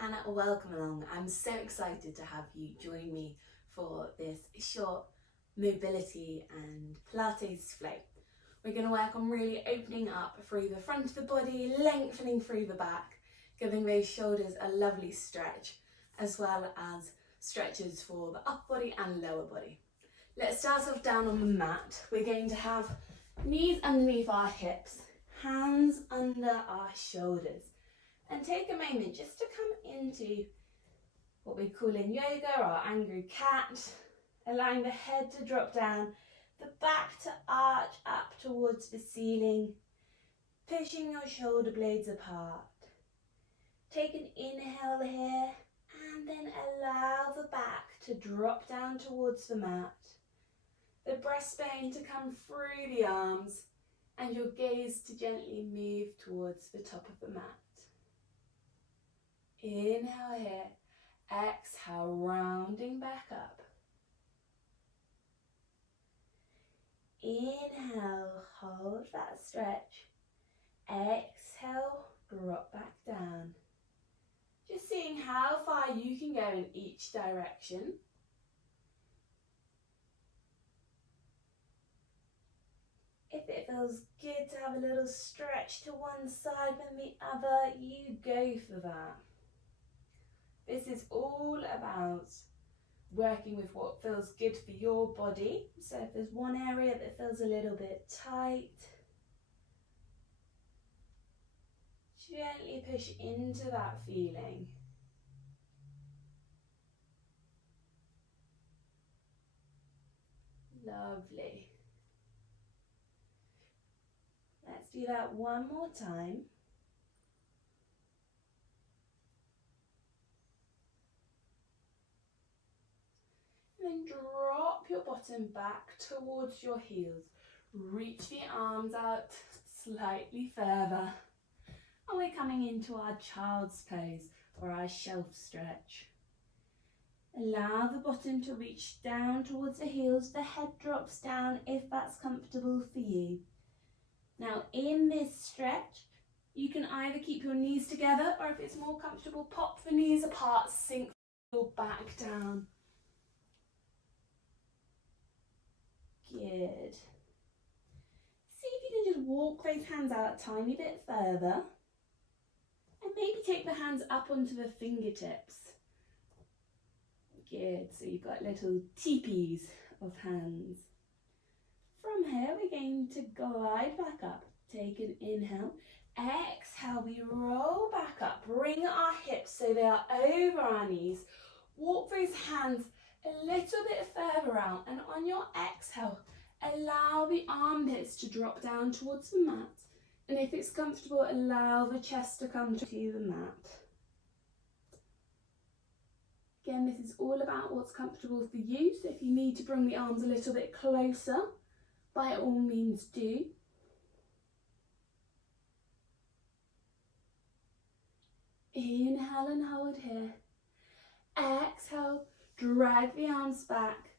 and welcome along. I'm so excited to have you join me for this short mobility and Pilates flow. We're going to work on really opening up through the front of the body, lengthening through the back, giving those shoulders a lovely stretch, as well as stretches for the upper body and lower body. Let's start off down on the mat. We're going to have knees underneath our hips, hands under our shoulders. And take a moment just to come into what we call in yoga our angry cat, allowing the head to drop down, the back to arch up towards the ceiling, pushing your shoulder blades apart. Take an inhale here and then allow the back to drop down towards the mat, the breastbone to come through the arms and your gaze to gently move towards the top of the mat. Inhale here, exhale, rounding back up. Inhale, hold that stretch. Exhale, drop back down. Just seeing how far you can go in each direction. If it feels good to have a little stretch to one side than the other, you go for that. This is all about working with what feels good for your body. So if there's one area that feels a little bit tight, gently push into that feeling. Lovely. Let's do that one more time. And then drop your bottom back towards your heels. Reach the arms out slightly further. And we're coming into our child's pose or our shelf stretch. Allow the bottom to reach down towards the heels. The head drops down if that's comfortable for you. Now in this stretch, you can either keep your knees together or if it's more comfortable, pop the knees apart, sink your back down. Good. See if you can just walk those hands out a tiny bit further and maybe take the hands up onto the fingertips. Good, so you've got little teepees of hands. From here we're going to glide back up. Take an inhale. Exhale, we roll back up. Bring our hips so they are over our knees. Walk those hands a little bit further out, and on your exhale, allow the armpits to drop down towards the mat. And if it's comfortable, allow the chest to come to the mat. Again, this is all about what's comfortable for you. So if you need to bring the arms a little bit closer, by all means do. Inhale and hold here. Exhale, drag the arms back.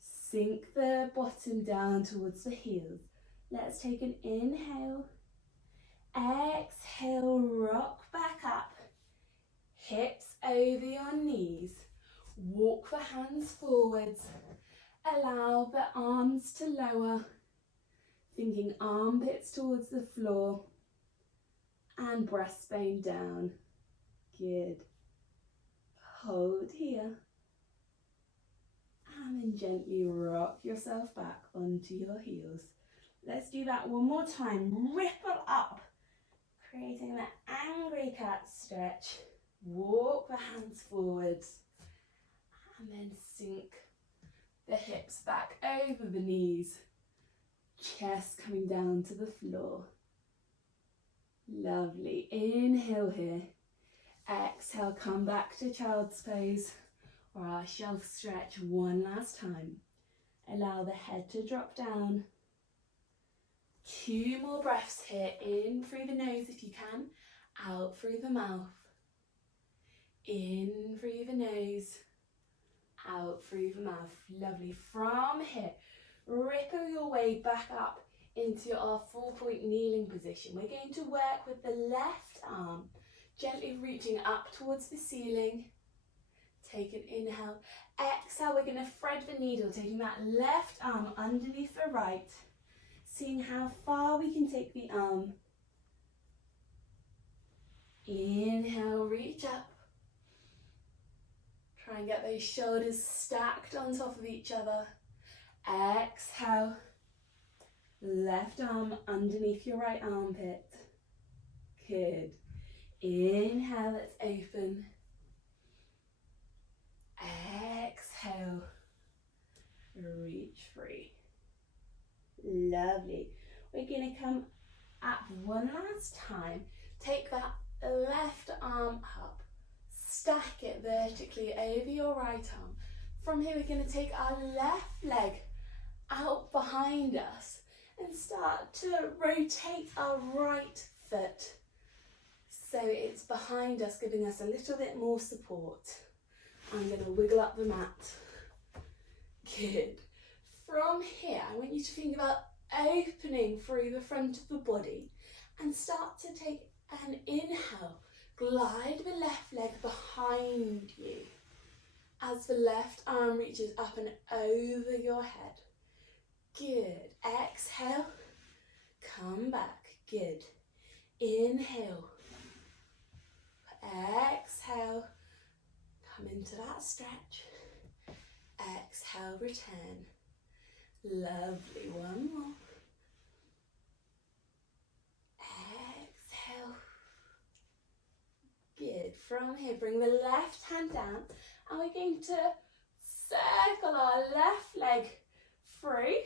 Sink the bottom down towards the heels. Let's take an inhale. Exhale, rock back up. Hips over your knees. Walk the hands forwards. Allow the arms to lower. Thinking armpits towards the floor. And breastbone down. Good. Hold here. And then gently rock yourself back onto your heels. Let's do that one more time. Ripple up, creating that angry cat stretch. Walk the hands forwards and then sink the hips back over the knees. Chest coming down to the floor. Lovely. Inhale here. Exhale, come back to child's pose or our shelf stretch one last time. Allow the head to drop down. 2 more breaths here, in through the nose if you can, out through the mouth. In through the nose, out through the mouth. Lovely. From here, ripple your way back up into our 4-point kneeling position. We're going to work with the left arm Gently reaching up towards the ceiling. Take an inhale. Exhale, we're going to thread the needle, taking that left arm underneath the right, seeing how far we can take the arm. Inhale, reach up. Try and get those shoulders stacked on top of each other. Exhale. Left arm underneath your right armpit. Good. Inhale, let's open. Exhale. Reach free. Lovely. We're going to come up one last time. Take that left arm up. Stack it vertically over your right arm. From here, we're going to take our left leg out behind us and start to rotate our right foot so it's behind us, giving us a little bit more support. I'm going to wiggle up the mat. Good. From here, I want you to think about opening through the front of the body and start to take an inhale. Glide the left leg behind you as the left arm reaches up and over your head. Good. Exhale. Come back. Good. Inhale. Exhale. Come into that stretch. Exhale, return. Lovely. One more. Exhale. Good. From here, bring the left hand down and we're going to circle our left leg free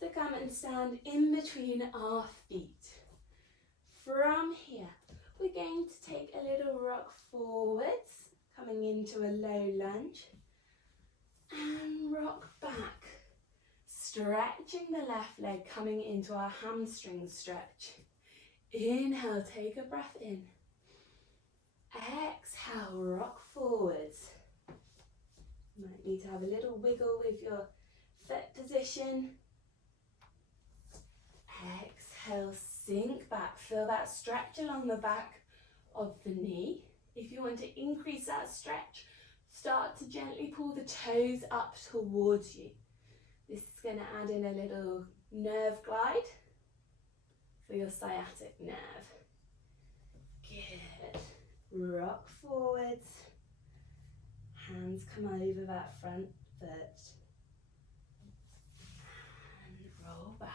to come and stand in between our feet. From here, we're going to take a little rock forwards, coming into a low lunge, and rock back, stretching the left leg, coming into our hamstring stretch. Inhale, take a breath in. Exhale, rock forwards. You might need to have a little wiggle with your foot position. Exhale, sink back. Feel that stretch along the back of the knee. If you want to increase that stretch, start to gently pull the toes up towards you. This is going to add in a little nerve glide for your sciatic nerve. Good. Rock forwards. Hands come over that front foot. And roll back.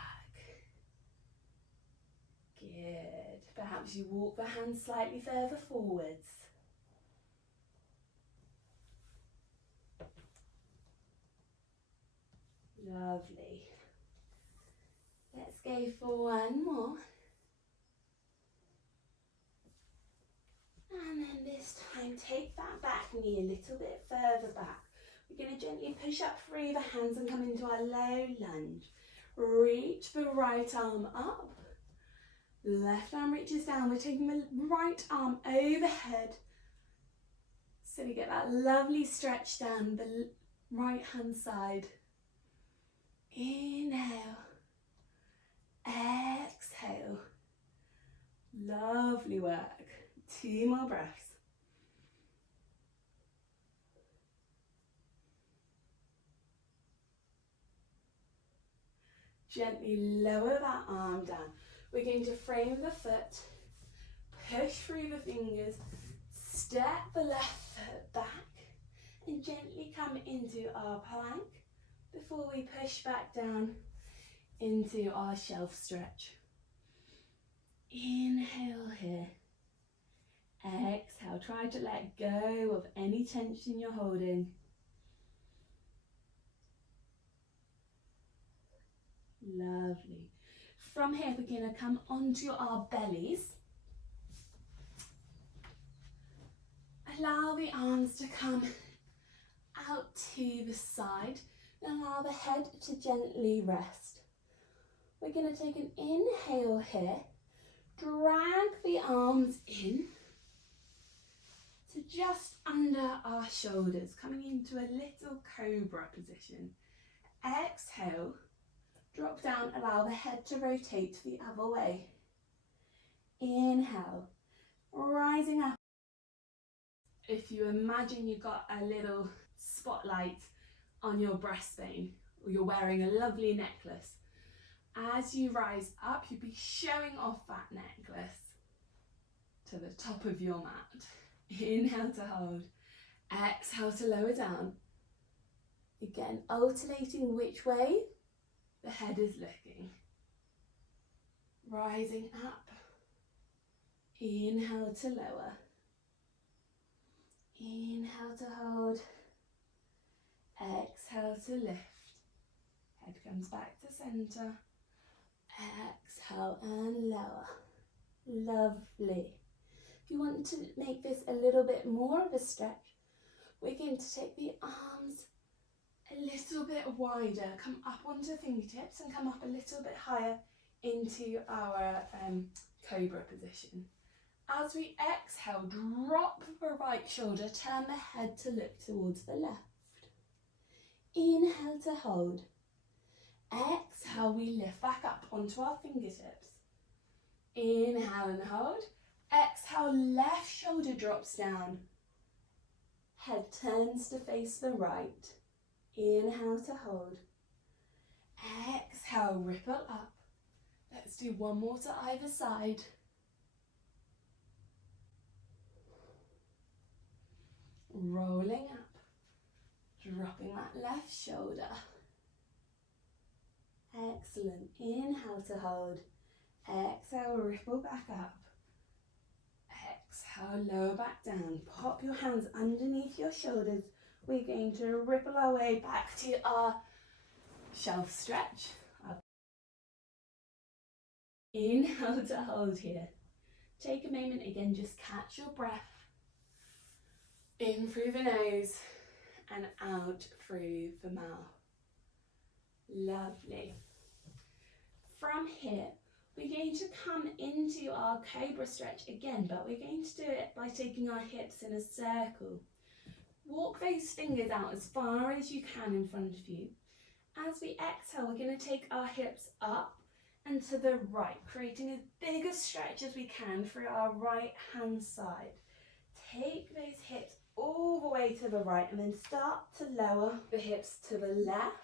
Good. Perhaps you walk the hands slightly further forwards. Lovely. Let's go for one more. And then this time, take that back knee a little bit further back. We're going to gently push up through the hands and come into our low lunge. Reach the right arm up. Left arm reaches down. We're taking the right arm overhead. So we get that lovely stretch down the right hand side. Inhale. Exhale. Lovely work. 2 more breaths. Gently lower that arm down. We're going to frame the foot, push through the fingers, step the left foot back, and gently come into our plank before we push back down into our shelf stretch. Inhale here. Exhale, try to let go of any tension you're holding. Lovely. From here, we're going to come onto our bellies. Allow the arms to come out to the side. And allow the head to gently rest. We're going to take an inhale here. Drag the arms in to just under our shoulders, coming into a little Cobra position. Exhale, drop down, allow the head to rotate the other way. Inhale, rising up. If you imagine you've got a little spotlight on your breastbone, or you're wearing a lovely necklace, as you rise up, you'll be showing off that necklace to the top of your mat. Inhale to hold, exhale to lower down. Again, alternating which way the head is looking. Rising up, inhale to lower, inhale to hold, exhale to lift. Head comes back to centre, exhale and lower. Lovely. If you want to make this a little bit more of a stretch, we're going to take the arms a little bit wider, come up onto fingertips and come up a little bit higher into our Cobra position. As we exhale, drop the right shoulder, turn the head to look towards the left. Inhale to hold. Exhale, we lift back up onto our fingertips. Inhale and hold. Exhale, left shoulder drops down. Head turns to face the right. Inhale to hold. Exhale, ripple up. Let's do one more to either side. Rolling up, dropping that left shoulder. Excellent. Inhale to hold. Exhale, ripple back up. Exhale, lower back down. Pop your hands underneath your shoulders. We're going to ripple our way back to our shelf stretch. Inhale to hold here. Take a moment again, just catch your breath. In through the nose and out through the mouth. Lovely. From here, we're going to come into our Cobra stretch again, but we're going to do it by taking our hips in a circle. Walk those fingers out as far as you can in front of you. As we exhale, we're going to take our hips up and to the right, creating as big a stretch as we can through our right hand side. Take those hips all the way to the right and then start to lower the hips to the left,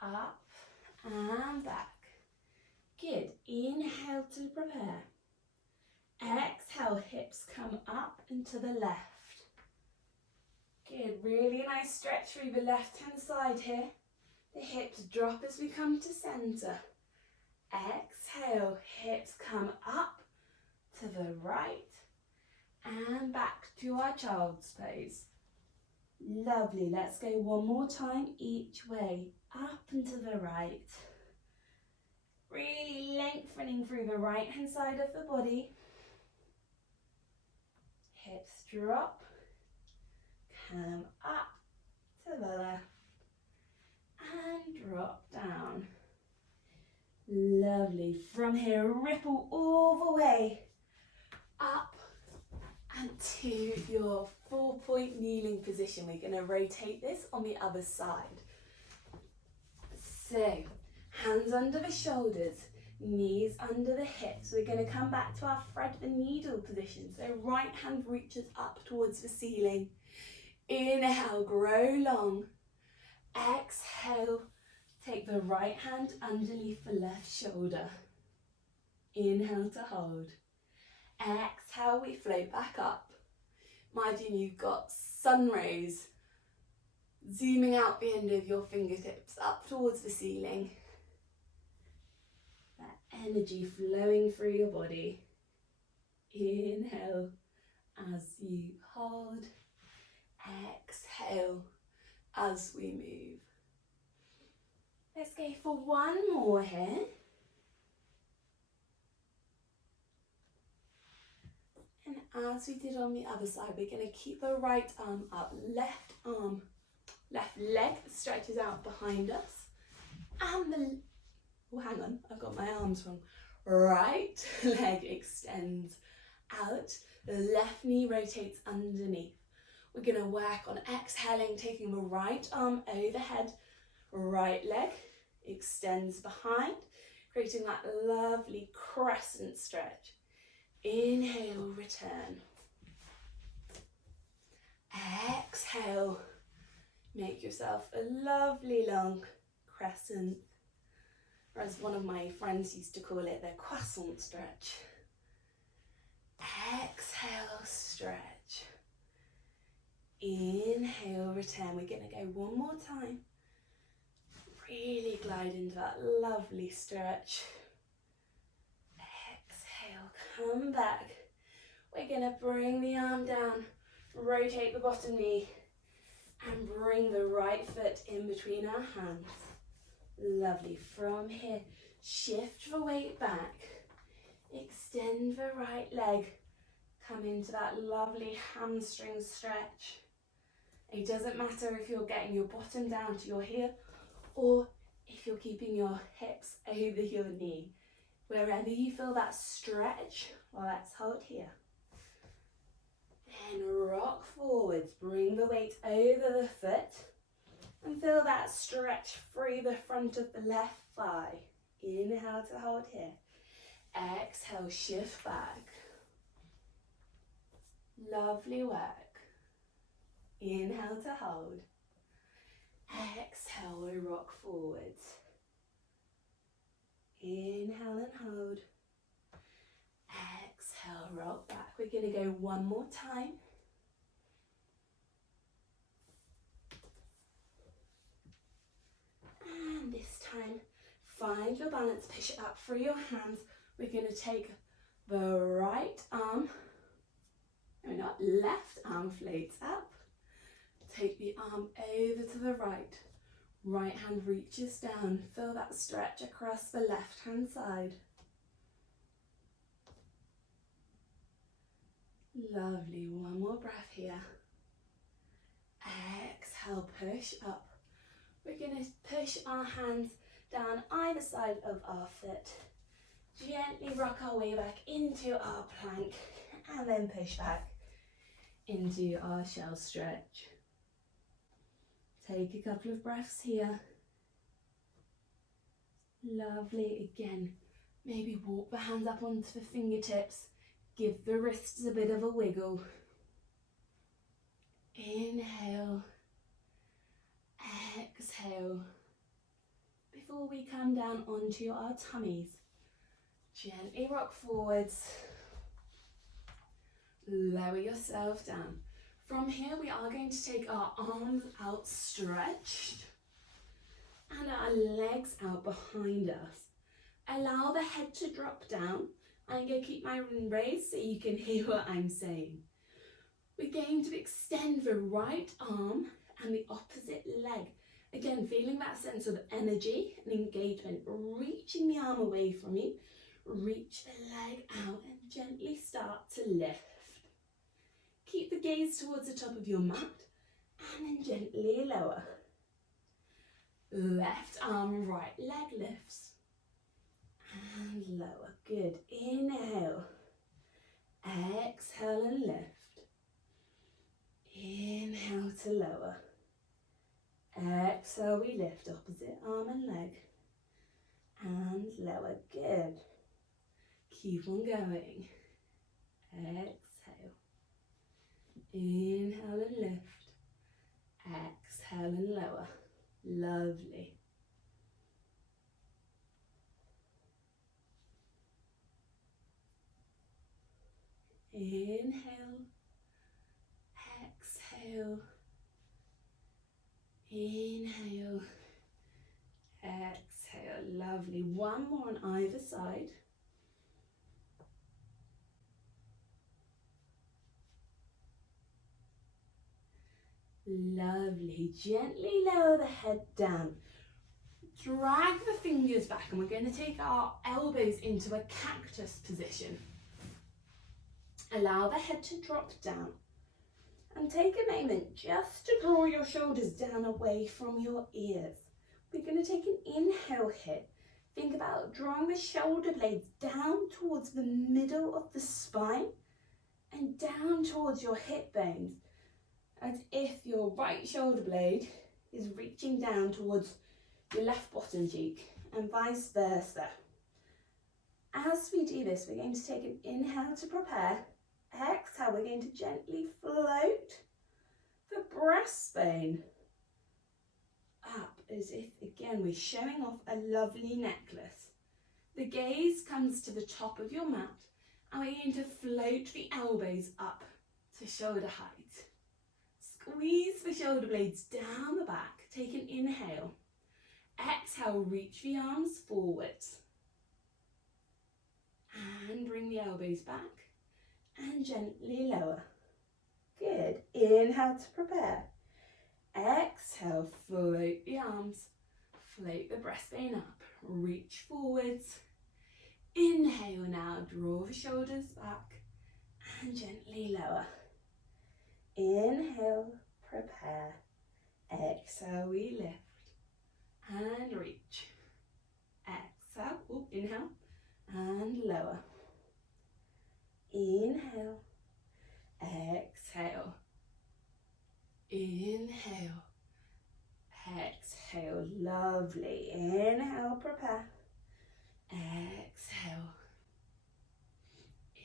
up and back. Good. Inhale to prepare. Exhale, hips come up and to the left. Good. Really nice stretch through the left hand side here. The hips drop as we come to centre. Exhale, hips come up to the right and back to our child's pose. Lovely. Let's go one more time each way, up and to the right. Really lengthening through the right hand side of the body. Hips drop, come up to the left and drop down. Lovely. From here, ripple all the way up and to your 4-point kneeling position. We're going to rotate this on the other side. So, hands under the shoulders, knees under the hips. We're going to come back to our thread the needle position. So right hand reaches up towards the ceiling. Inhale, grow long. Exhale, take the right hand underneath the left shoulder. Inhale to hold. Exhale, we float back up. Imagine you've got sun rays zooming out the end of your fingertips up towards the ceiling. That energy flowing through your body. Inhale as you hold. Exhale as we move. Let's go for one more here. And as we did on the other side, we're going to keep the right arm up, left leg stretches out behind us. And hang on, I've got my arms wrong. Right leg extends out, the left knee rotates underneath. We're going to work on exhaling, taking the right arm overhead, right leg extends behind, creating that lovely crescent stretch. Inhale, return. Exhale. Make yourself a lovely long crescent, or as one of my friends used to call it, the croissant stretch. Exhale, stretch. Inhale, return. We're going to go one more time. Really glide into that lovely stretch. Exhale, come back. We're going to bring the arm down, rotate the bottom knee, and bring the right foot in between our hands. Lovely. From here, shift the weight back. Extend the right leg. Come into that lovely hamstring stretch. It doesn't matter if you're getting your bottom down to your heel or if you're keeping your hips over your knee. Wherever you feel that stretch, let's hold here. Then rock forwards, bring the weight over the foot and feel that stretch through the front of the left thigh. Inhale to hold here. Exhale, shift back. Lovely work. Inhale to hold. Exhale, we rock forwards. Inhale and hold. Exhale, rock back. We're going to go one more time. And this time, find your balance, push it up through your hands. We're going to take the right arm, no, not left arm floats up. Take the arm over to the right. Right hand reaches down. Feel that stretch across the left hand side. Lovely. One more breath here. Exhale, push up. We're going to push our hands down either side of our foot. Gently rock our way back into our plank and then push back into our shell stretch. Take a couple of breaths here. Lovely. Again, maybe walk the hands up onto the fingertips. Give the wrists a bit of a wiggle. Inhale. Exhale. Before we come down onto our tummies, gently rock forwards. Lower yourself down. From here, we are going to take our arms outstretched and our legs out behind us. Allow the head to drop down. I'm going to keep my arm raised so you can hear what I'm saying. We're going to extend the right arm and the opposite leg. Again, feeling that sense of energy and engagement, reaching the arm away from you. Reach the leg out and gently start to lift. Keep the gaze towards the top of your mat and then gently lower. Left arm, right leg lifts. And lower. Good. Inhale. Exhale and lift. Inhale to lower. Exhale, we lift. Opposite arm and leg. And lower. Good. Keep on going. Exhale. Inhale and lift. Exhale and lower. Lovely. Inhale. Exhale. Inhale. Exhale. Lovely. One more on either side. Lovely. Gently lower the head down. Drag the fingers back and we're going to take our elbows into a cactus position. Allow the head to drop down. And take a moment just to draw your shoulders down away from your ears. We're going to take an inhale here. Think about drawing the shoulder blades down towards the middle of the spine and down towards your hip bones, as if your right shoulder blade is reaching down towards your left bottom cheek and vice versa. As we do this, we're going to take an inhale to prepare. Exhale, we're going to gently float the breastbone up as if, again, we're showing off a lovely necklace. The gaze comes to the top of your mat and we're going to float the elbows up to shoulder height. Squeeze the shoulder blades down the back. Take an inhale. Exhale, reach the arms forwards. And bring the elbows back and gently lower. Good. Inhale to prepare. Exhale, float the arms. Float the breastbone up. Reach forwards. Inhale now, draw the shoulders back and gently lower. Inhale, prepare. Exhale, we lift and reach. Exhale, inhale and lower. Inhale, exhale, inhale, exhale, lovely. Inhale, prepare. Exhale,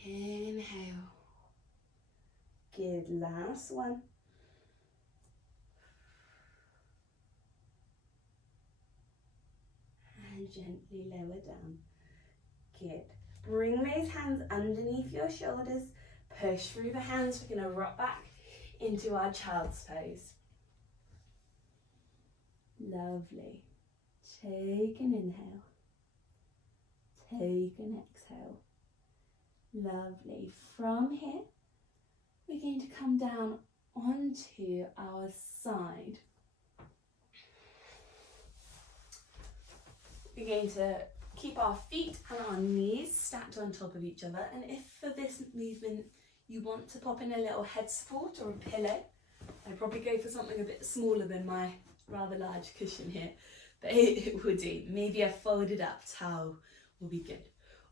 inhale. Good, last one. And gently lower down. Good. Bring those hands underneath your shoulders. Push through the hands. We're going to rock back into our child's pose. Lovely. Take an inhale. Take an exhale. Lovely. From here, we're going to come down onto our side. We're going to keep our feet and our knees stacked on top of each other, and if for this movement you want to pop in a little head support or a pillow, I'd probably go for something a bit smaller than my rather large cushion here, but it will do. Maybe a folded up towel will be good.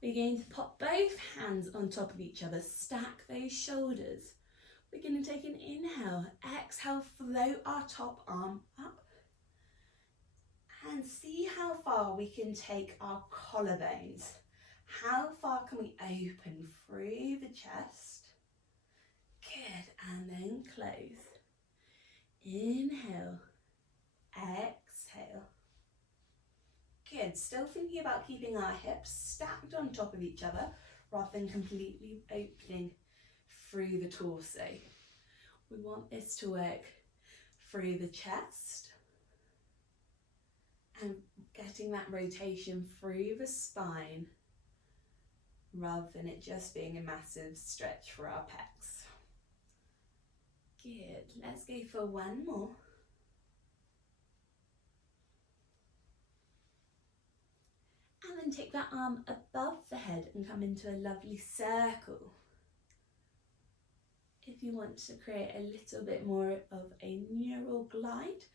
We're going to pop both hands on top of each other, stack those shoulders. We're going to take an inhale, exhale, float our top arm up. And see how far we can take our collarbones. How far can we open through the chest? Good, and then close. Inhale, exhale. Good, still thinking about keeping our hips stacked on top of each other rather than completely opening through the torso. We want this to work through the chest and getting that rotation through the spine rather than it just being a massive stretch for our pecs. Good, let's go for one more. And then take that arm above the head and come into a lovely circle. If you want to create a little bit more of a neural glide,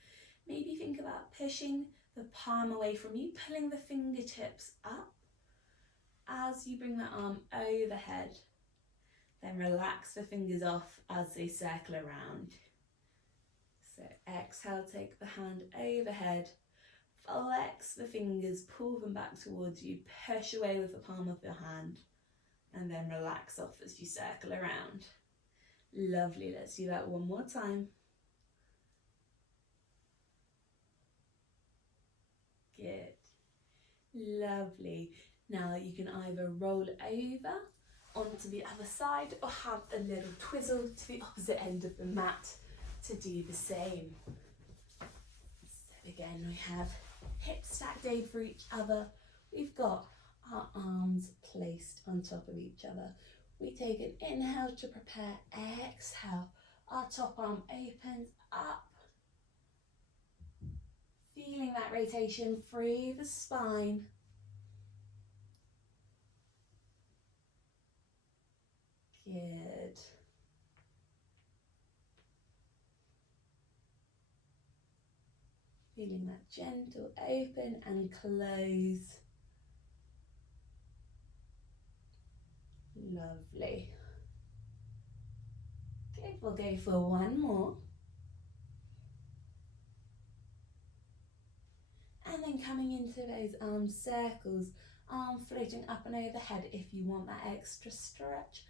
maybe think about pushing the palm away from you, pulling the fingertips up as you bring the arm overhead. Then relax the fingers off as they circle around. So exhale, take the hand overhead, flex the fingers, pull them back towards you, push away with the palm of your hand, and then relax off as you circle around. Lovely, let's do that one more time. Good. Lovely. Now you can either roll over onto the other side or have a little twizzle to the opposite end of the mat to do the same. So again, we have hips stacked over each other. We've got our arms placed on top of each other. We take an inhale to prepare, exhale. Our top arm opens up. Feeling that rotation through the spine. Good. Feeling that gentle open and close. Lovely. Good, we'll go for one more. And then coming into those arm circles, Arm floating up and overhead if you want that extra stretch.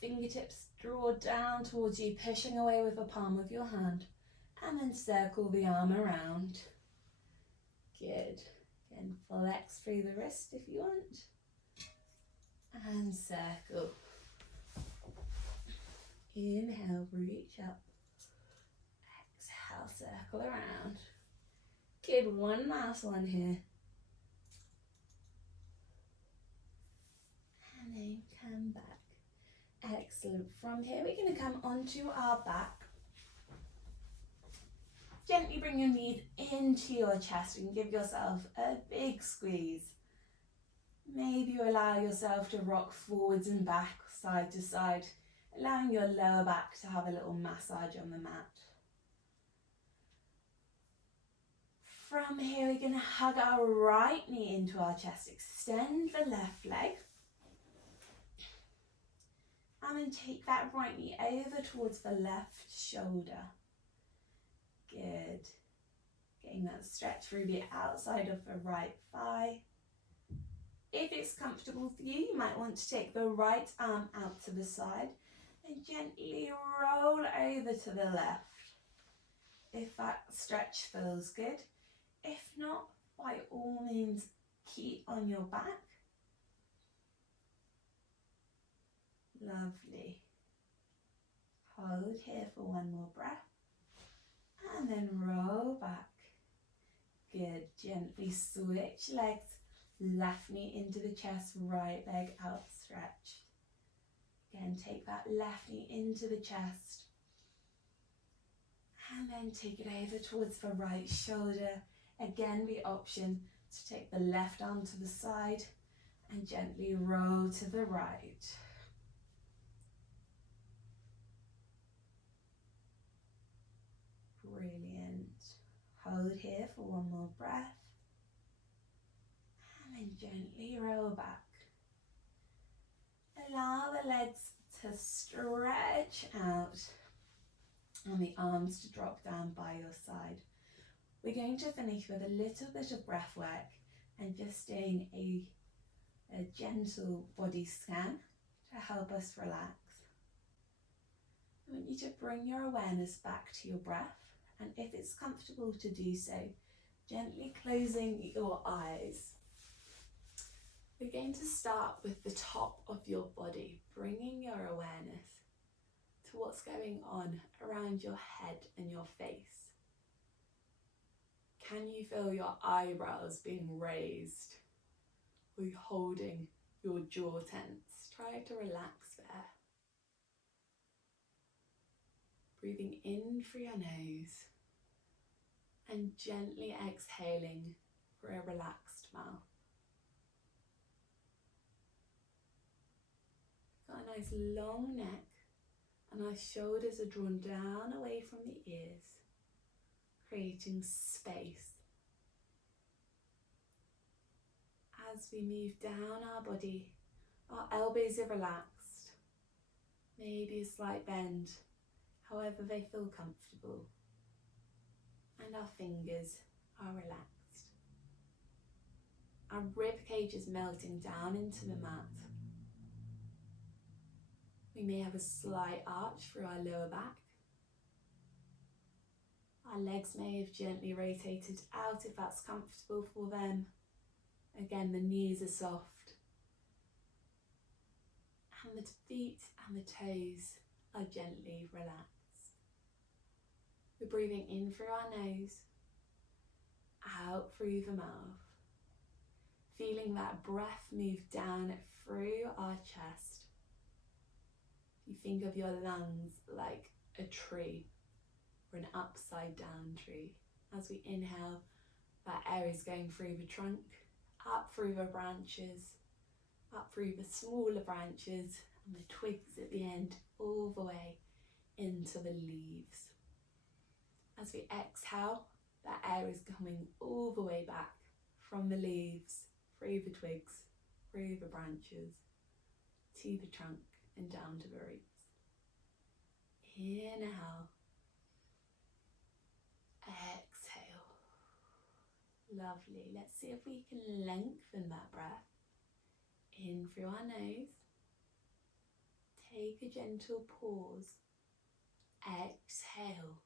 Fingertips draw down towards you, pushing away with the palm of your hand. And then circle the arm around. Good. Again, flex through the wrist if you want. And circle. Inhale, reach up. Exhale, circle around. Good, one last one here. And then come back. Excellent. From here, we're going to come onto our back. Gently bring your knees into your chest and give yourself a big squeeze. Maybe you allow yourself to rock forwards and back, side to side, allowing your lower back to have a little massage on the mat. From here, we're going to hug our right knee into our chest, extend the left leg. And then take that right knee over towards the left shoulder. Good. Getting that stretch through the outside of the right thigh. If it's comfortable for you, you might want to take the right arm out to the side and gently roll over to the left. If that stretch feels good. If not, by all means, keep on your back. Lovely. Hold here for one more breath. And then roll back. Good. Gently switch legs. Left knee into the chest, right leg outstretched. Again, take that left knee into the chest. And then take it over towards the right shoulder. Again, the option to take the left arm to the side and gently roll to the right. Brilliant. Hold here for one more breath. And then gently roll back. Allow the legs to stretch out and the arms to drop down by your side. We're going to finish with a little bit of breath work and just doing a gentle body scan to help us relax. I want you to bring your awareness back to your breath, and if it's comfortable to do so, gently closing your eyes. We're going to start with the top of your body, bringing your awareness to what's going on around your head and your face. Can you feel your eyebrows being raised? Or you holding your jaw tense? Try to relax there. Breathing in through your nose and gently exhaling for a relaxed mouth. Got a nice long neck and our shoulders are drawn down away from the ears, creating space. As we move down our body, our elbows are relaxed, maybe a slight bend, however they feel comfortable, and our fingers are relaxed. Our rib cage is melting down into the mat. We may have a slight arch through our lower back. Our legs may have gently rotated out if that's comfortable for them. Again, the knees are soft. And the feet and the toes are gently relaxed. We're breathing in through our nose, out through the mouth. Feeling that breath move down through our chest. You think of your lungs like a tree, or an upside down tree. As we inhale, that air is going through the trunk, up through the branches, up through the smaller branches and the twigs at the end, all the way into the leaves. As we exhale, that air is coming all the way back from the leaves, through the twigs, through the branches, to the trunk and down to the roots. Inhale. Exhale. Lovely. Let's see if we can lengthen that breath. in through our nose. Take a gentle pause. Exhale.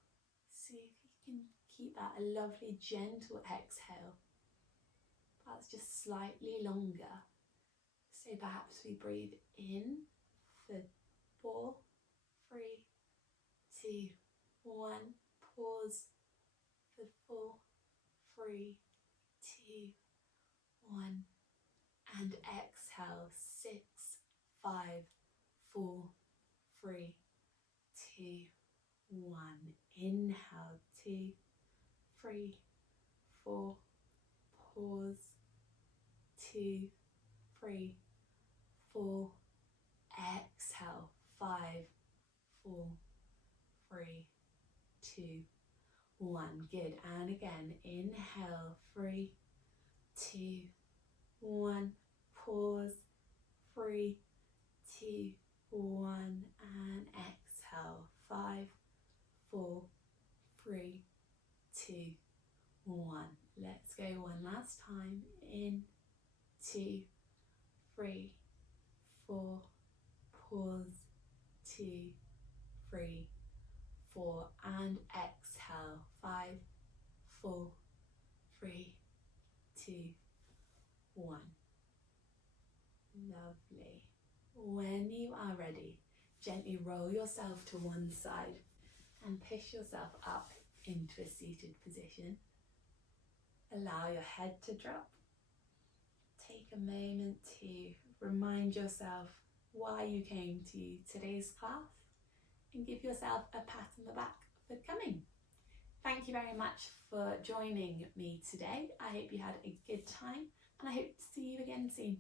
See if you can keep that a lovely gentle exhale. That's just slightly longer. So perhaps we breathe in for 4, 3, 2, 1. Pause for 4, 3, 2, 1. And exhale. 6, 5, 4, 3, 2, 1. Inhale. 2, 3, 4. Pause. 2, 3, 4. Exhale. 5, 4, 3, 2, 1. Good. And again, inhale. 3, 2, 1. Pause. 3, 2, 1. And exhale. 5, 4, 3, 2, 1. Let's go one last time. In, 2, 3, 4. Pause. 2, 3, 4. And exhale. 5, 4, 3, 2, 1. Lovely. When you are ready, gently roll yourself to one side and push yourself up into a seated position. Allow your head to drop. Take a moment to remind yourself why you came to today's class and give yourself a pat on the back for coming. Thank you very much for joining me today. I hope you had a good time and I hope to see you again soon.